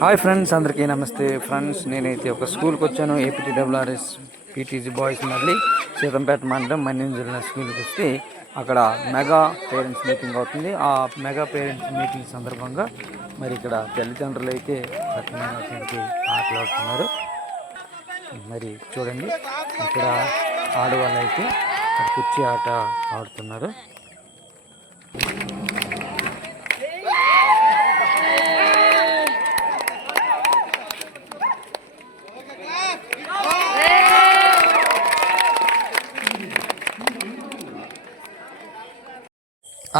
Hi friends అందరికీ నమస్తే. Friends నేనైతే ఒక స్కూల్కి వచ్చాను. ఏపీటీ డబ్ల్యూఆర్ఎస్ పీటీజీ బాయ్స్ మళ్ళీ సీతంపేట మండలం మన్యం జిల్లా స్కూల్కి వస్తే అక్కడ మెగా పేరెంట్స్ మీటింగ్ అవుతుంది. ఆ మెగా పేరెంట్స్ మీటింగ్ సందర్భంగా మరి ఇక్కడ తల్లిదండ్రులు అయితే రకమైనటువంటి ఆటలు ఆడుతున్నారు. మరి చూడండి ఇక్కడ ఆడవాళ్ళు అయితే కుర్చీ ఆట ఆడుతున్నారు.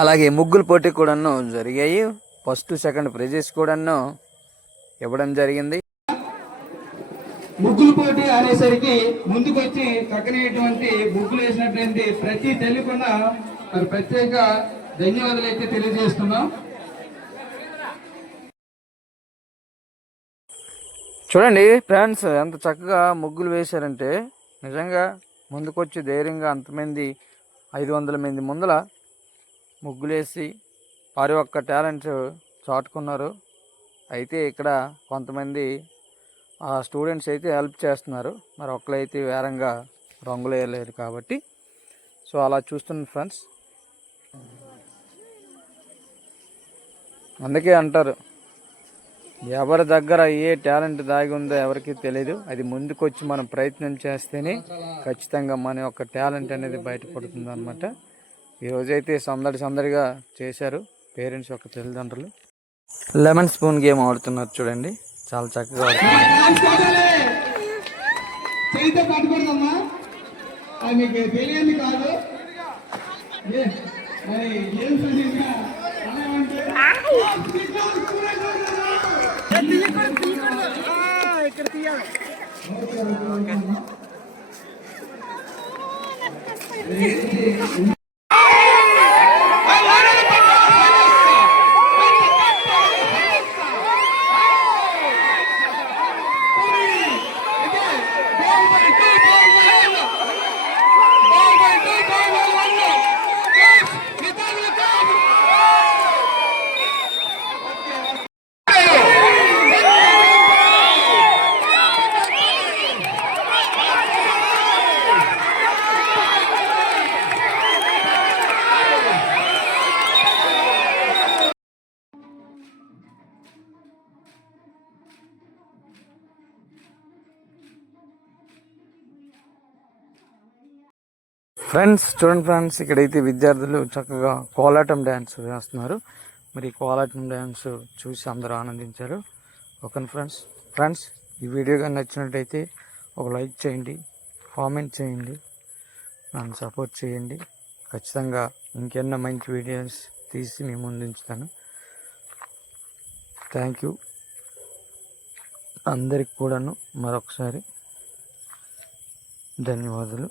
అలాగే ముగ్గులు పోటీ కూడాను జరిగాయి. ఫస్ట్ సెకండ్ ప్రైజెస్ కూడాను ఇవ్వడం జరిగింది. ముగ్గులు పోటీ అనేసరికి ముందుకొచ్చి చక్కనటువంటి ముగ్గులు వేసినటువంటి ప్రతి తల్లి కూడా మరి ప్రత్యేక ధన్యవాదాలు అయితే తెలియజేస్తున్నాం. చూడండి ఫ్రెండ్స్ ఎంత చక్కగా ముగ్గులు వేశారంటే నిజంగా ముందుకొచ్చి ధైర్యంగా అంతమంది ఐదు వందల మంది ముందల ముగ్గులేసి వారి యొక్క టాలెంట్ చాటుకున్నారు. అయితే ఇక్కడ కొంతమంది ఆ స్టూడెంట్స్ అయితే హెల్ప్ చేస్తున్నారు. మరి ఒక్కరైతే వేరంగా రంగులు వేయలేరు కాబట్టి. సో అలా చూస్తున్నాను ఫ్రెండ్స్. అందుకే అంటారు ఎవరి దగ్గర ఏ టాలెంట్ దాగి ఉందో ఎవరికి తెలియదు అది ముందుకొచ్చి మనం ప్రయత్నం చేస్తేనే ఖచ్చితంగా మన యొక్క టాలెంట్ అనేది బయటపడుతుంది అనమాట ఈరోజైతే సందడి సందడిగా చేశారు పేరెంట్స్ యొక్క తల్లిదండ్రులు. లెమన్ స్పూన్ గేమ్ ఆడుతున్నారు చూడండి. చాలా చక్కగా ఆడుతున్నారు ఫ్రెండ్స్ చూడండి ఫ్రెండ్స్ ఇక్కడైతే విద్యార్థులు చక్కగా కోలాటం డ్యాన్స్ వేస్తున్నారు. మరి కోలాటం డ్యాన్స్ చూసి అందరూ ఆనందించారు. ఓకే ఫ్రెండ్స్ ఫ్రెండ్స్ ఈ వీడియో కానీ నచ్చినట్టయితే ఒక లైక్ చేయండి కామెంట్ చేయండి నన్ను సపోర్ట్ చేయండి. ఖచ్చితంగా ఇంకెన్నో మంచి వీడియోస్ తీసి మీ ముందుంచుతాను థ్యాంక్ యూ అందరికి కూడాను మరొకసారి ధన్యవాదాలు.